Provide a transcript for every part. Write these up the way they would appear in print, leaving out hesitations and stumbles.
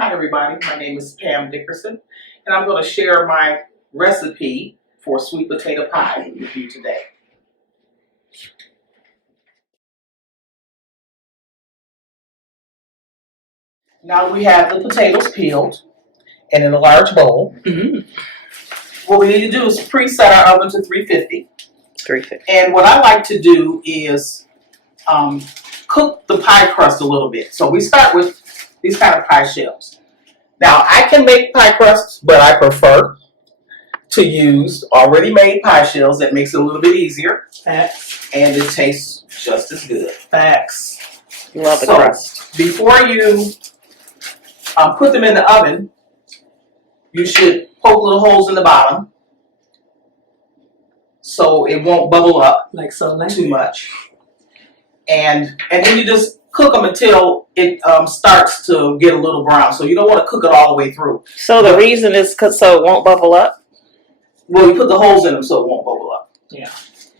Hi everybody, my name is Pam Dickerson, and I'm going to share my recipe for sweet potato pie with you today. Now we have the potatoes peeled and in a large bowl. What we need to do is preset our oven to 350. 350. And what I like to do is cook the pie crust a little bit. So we start with these kind of pie shells. Now I can make pie crusts, but I prefer to use already made pie shells. That makes it a little bit easier. Facts. And it tastes just as good. Facts. Love the crust. Before you put them in the oven, you should poke little holes in the bottom so it won't bubble up Like so, like too much. And then you just cook them until it starts to get a little brown. So you don't want to cook it all the way through. So the reason is so it won't bubble up? Well, you put the holes in them so it won't bubble up. Yeah.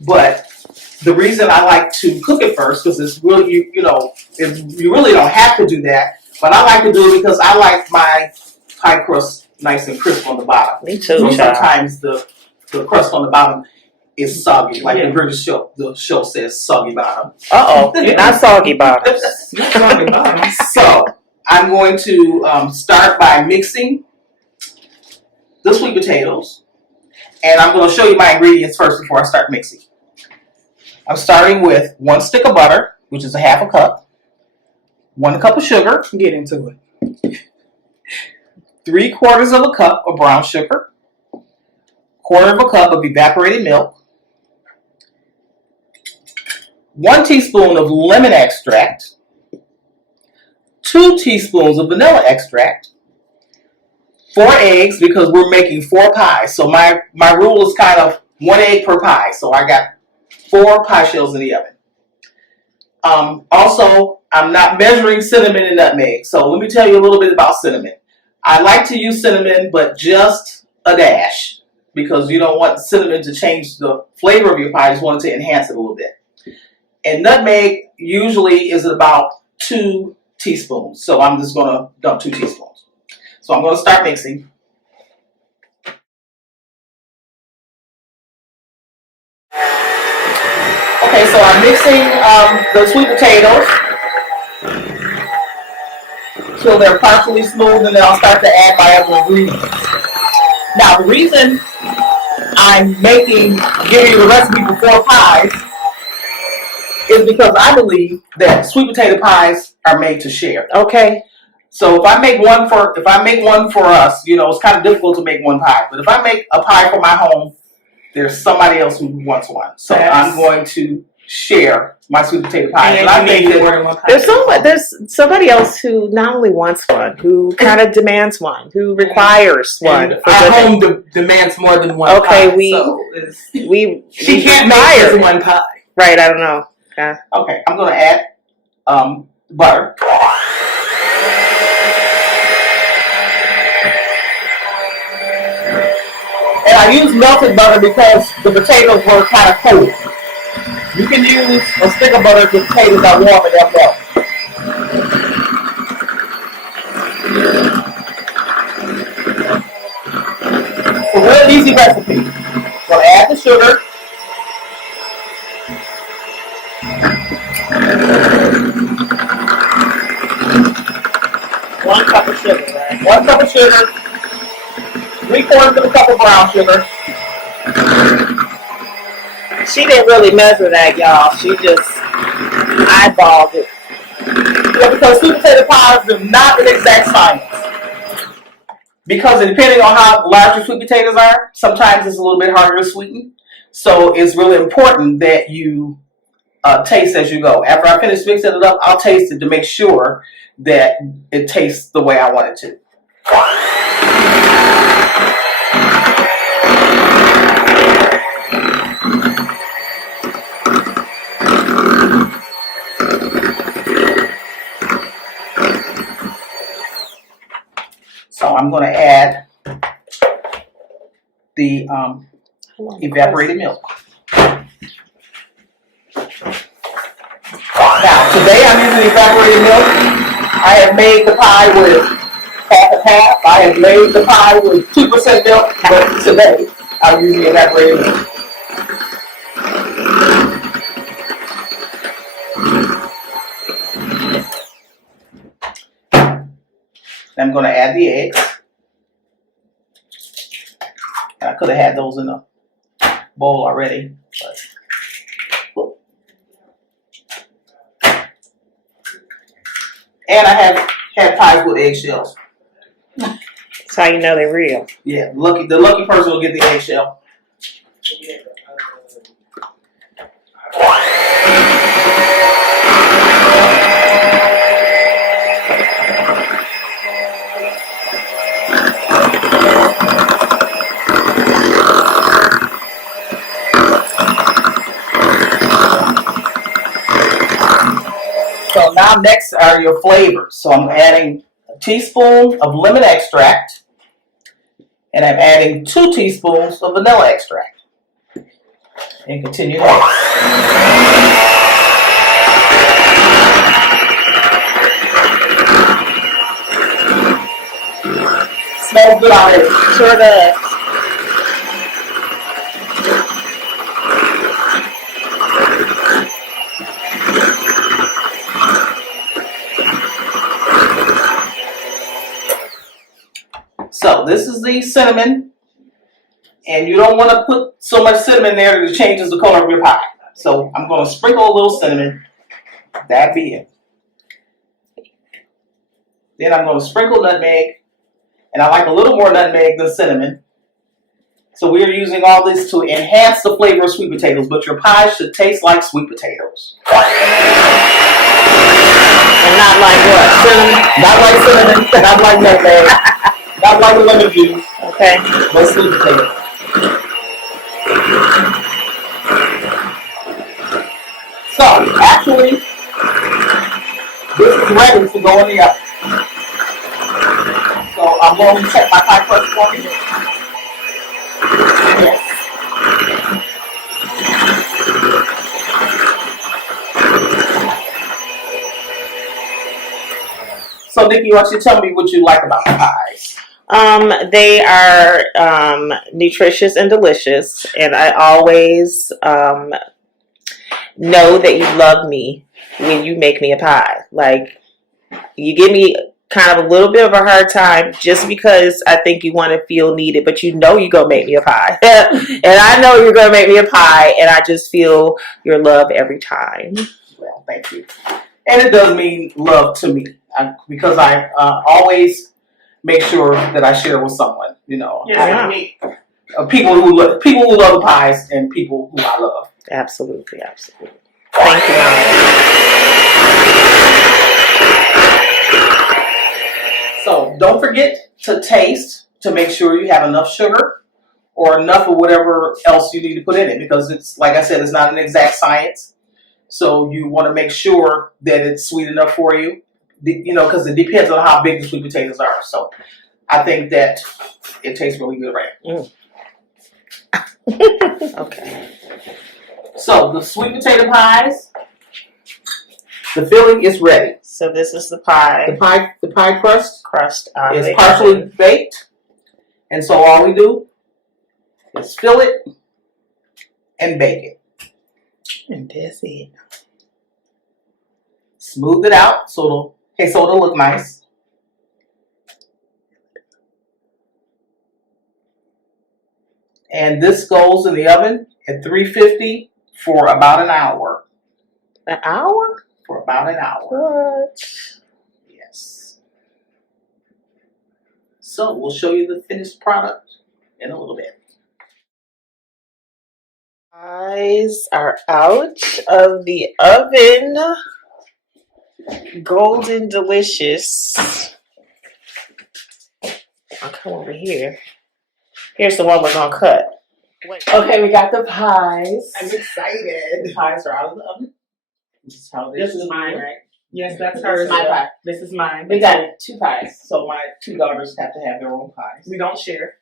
But the reason I like to cook it first, because it's really, you really don't have to do that. But I like to do it because I like my pie crust nice and crisp on the bottom. Me too. So sometimes the crust on the bottom is soggy, like the British show. The show says soggy bottom. Not soggy bottoms. So I'm going to start by mixing the sweet potatoes, and I'm going to show you my ingredients first before I start mixing. I'm starting with 1 stick of butter, which is a half a cup, 1 cup of sugar. Get into it. 3/4 of a cup of brown sugar, 1/4 cup of evaporated milk, 1 teaspoon of lemon extract, 2 teaspoons of vanilla extract, 4 eggs because we're making 4 pies. So my rule is kind of 1 egg per pie. So I got 4 pie shells in the oven. Also, I'm not measuring cinnamon and nutmeg. So let me tell you a little bit about cinnamon. I like to use cinnamon, but just a dash, because you don't want cinnamon to change the flavor of your pie. You just want it to enhance it a little bit. And nutmeg usually is about 2 teaspoons. So I'm just going to dump 2 teaspoons. So I'm going to start mixing. Okay, so I'm mixing the sweet potatoes till they're partially smooth, and then I'll start to add my other ingredients. Now, the reason I'm giving you the recipe for 4 pies is because I believe that sweet potato pies are made to share. Okay. So if I make one for us, it's kind of difficult to make 1 pie. But if I make a pie for my home, there's somebody else who wants one. So I'm going to share my sweet potato pie. And I think that there's somebody else who not only wants one, who kind of demands one, who requires one. Our home demands more than 1 okay, pie. She can't make just 1 pie. Right, I don't know. Okay, I'm going to add butter. And I use melted butter because the potatoes were kind of cold. You can use a stick of butter if the potatoes are warm and they'll melt. It's a real easy recipe. We'll add the sugar. One cup of sugar, right? 1 cup of sugar. 3/4 of a cup of brown sugar. She didn't really measure that, y'all. She just eyeballed it. Yeah, because sweet potato pies are not an exact science. Because depending on how large your sweet potatoes are, sometimes it's a little bit harder to sweeten. So it's really important that you taste as you go. After I finish mixing it up, I'll taste it to make sure that it tastes the way I want it to. So I'm going to add the evaporated milk. Now, today I'm using evaporated milk. I have made the pie with half and half. I have made the pie with 2% milk, but today I'm using evaporated milk. I'm going to add the eggs. I could have had those in the bowl already, but. And I have had pies with eggshells. That's how you know they're real. Yeah, the lucky person will get the eggshell. So now next are your flavors. So I'm adding a teaspoon of lemon extract, and I'm adding 2 teaspoons of vanilla extract. And continue next. Smells good already. Sure does. So this is the cinnamon, and you don't want to put so much cinnamon there that it changes the color of your pie. So I'm going to sprinkle a little cinnamon. That'd be it. Then I'm going to sprinkle nutmeg, and I like a little more nutmeg than cinnamon. So we're using all this to enhance the flavor of sweet potatoes, but your pie should taste like sweet potatoes. And not like what? Cinnamon? Not like cinnamon, not like nutmeg, not like lemon juice, Okay. but sweet potatoes. So, actually, this is ready to go in the oven. So I'm going to check my pie crust for you. Yes. So Nikki, why don't you tell me what you like about the pies? They are nutritious and delicious, and I always know that you love me when you make me a pie. Like, you give me kind of a little bit of a hard time just because I think you want to feel needed, but you know you're going to make me a pie. And I know you're going to make me a pie, and I just feel your love every time. Well, thank you. And it does mean love to me because I always make sure that I share with someone, you know. Yeah. People who love pies and people who I love. Absolutely, absolutely. Thank you, Mom. So don't forget to taste to make sure you have enough sugar or enough of whatever else you need to put in it, because it's, like I said, it's not an exact science. So you want to make sure that it's sweet enough for you, you know, because it depends on how big the sweet potatoes are. So I think that it tastes really good right now. Okay. So the sweet potato pies, the filling is ready. So this is the pie. The pie crust is Omelet. partially baked, and so all we do is fill it and bake it. And that's it. Smooth it out so it'll look nice. And this goes in the oven at 350 for about an hour. An hour? For about an hour. What? Yes. So we'll show you the finished product in a little bit. Pies are out of the oven. Golden delicious. I'll come over here. Here's the one we're gonna cut. Okay, we got the pies. I'm excited. The pies are out of the oven. This is how This is mine, right? Yes, that's This hers. is my pie. This is mine. We got 2 pies. So my 2 daughters have to have their own pies. We don't share.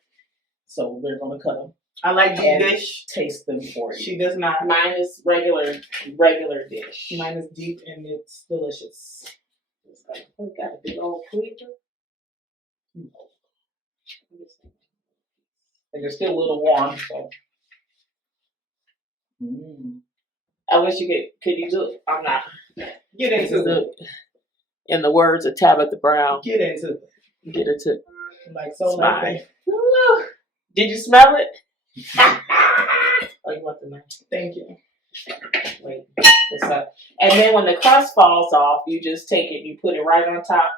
So they're going to cut them I like deep and dish. taste them for you. She does not. Mine is regular dish. Mine is deep and it's delicious. It's got a big old flavor. And they're still a little warm, so. I wish you could you do it? I'm not. Get into it. In the words of Tabitha Brown. Get into it. Get into it. Like so Smile. like Did you smell it? Oh, you want the knife? Thank you. Wait, this up. And then when the crust falls off, you just take it, you put it right on top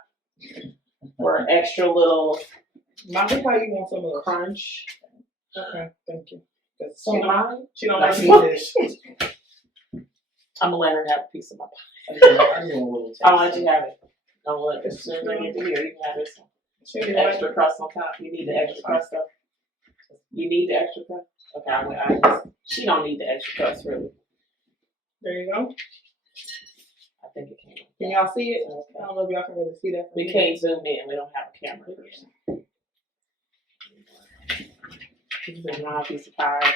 for an extra little Mommy, how you want some of the crunch. Okay, thank you. So mine? She don't like to eat this. I'm gonna let her have a piece of my pie. I just want a little taste. I'll let you have it. Don't let as soon as I get to here, you can have this one. She don't The like extra crust on top. You need the extra crust though. You need the extra crust? Okay, she don't need the extra crust really. There you go. I think it can. Can y'all see it? Okay. I don't know if y'all can really see that. We can't zoom in. We don't have a camera here. This is a long piece of pie.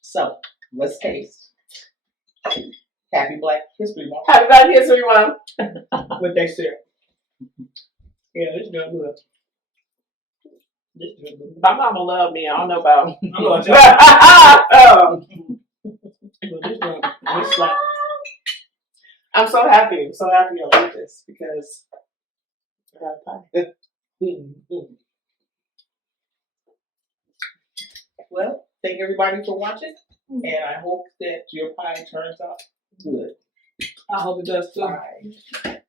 So, let's taste. Happy Black History Month. Happy Black History Month. What they said. Yeah, this is good. This is good. My mama loved me. I don't know about. I'm going to tell you. I'm so happy. I'm so happy I like this because I got a pie. Well, thank everybody for watching, and I hope that your pie turns out good. I hope it does too. Bye.